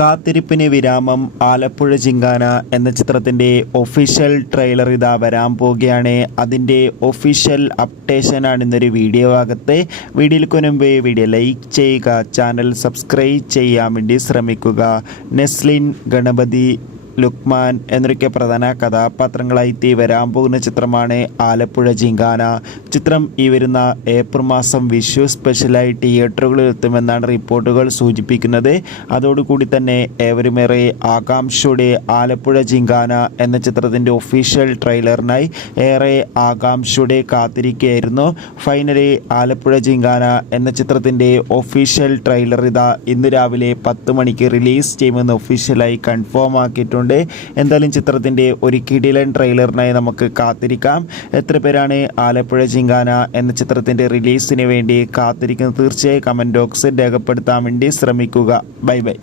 കാത്തിരിപ്പിന് വിരാമം. ആലപ്പുഴ ജിങ്കാന എന്ന ചിത്രത്തിൻ്റെ ഒഫീഷ്യൽ ട്രെയിലർ ഇതാ വരാൻ പോവുകയാണ്. അതിൻ്റെ ഒഫീഷ്യൽ അപ്ഡേഷനാണ് ഇന്നൊരു വീഡിയോ ഭാഗത്ത്. വീഡിയോയ്ക്ക് മുൻപ് വീഡിയോ ലൈക്ക് ചെയ്യുക, ചാനൽ സബ്സ്ക്രൈബ് ചെയ്യാൻ വേണ്ടി ശ്രമിക്കുക. നെസ്ലിൻ, ഗണപതി, ലുക്മാൻ എന്നൊക്കെ പ്രധാന കഥാപാത്രങ്ങളായി വരാൻ പോകുന്ന ചിത്രമാണ് ആലപ്പുഴ ജിങ്കാന. ചിത്രം ഈ വരുന്ന ഏപ്രിൽ മാസം വിഷു സ്പെഷ്യലായി തിയേറ്ററുകളിൽ എത്തുമെന്നാണ് റിപ്പോർട്ടുകൾ സൂചിപ്പിക്കുന്നത്. അതോടുകൂടി തന്നെ ഏവരുമേറെ ആകാംക്ഷയോടെ ആലപ്പുഴ ജിങ്കാന എന്ന ചിത്രത്തിൻ്റെ ഒഫീഷ്യൽ ട്രെയിലറിനായി ഏറെ ആകാംക്ഷയോടെ കാത്തിരിക്കുകയായിരുന്നു. ഫൈനലി ആലപ്പുഴ ജിങ്കാന എന്ന ചിത്രത്തിൻ്റെ ഒഫീഷ്യൽ ട്രെയിലർ ഇതാ ഇന്ന് രാവിലെ 10 മണിക്ക് റിലീസ് ചെയ്യുമെന്ന് ഒഫീഷ്യലായി കൺഫേം ആക്കിയിട്ടുണ്ട്. എന്തായാലും ചിത്രത്തിൻ്റെ ഒരു കിടിലൻ ട്രെയിലറിനായി നമുക്ക് കാത്തിരിക്കാം. എത്ര പേരാണ് ആലപ്പുഴ ജിങ്കാന എന്ന ചിത്രത്തിൻ്റെ റിലീസിന് വേണ്ടി കാത്തിരിക്കുന്നത്? തീർച്ചയായും കമൻറ്റ് ബോക്സിൽ രേഖപ്പെടുത്താൻ വേണ്ടി ശ്രമിക്കുക. Bye bye.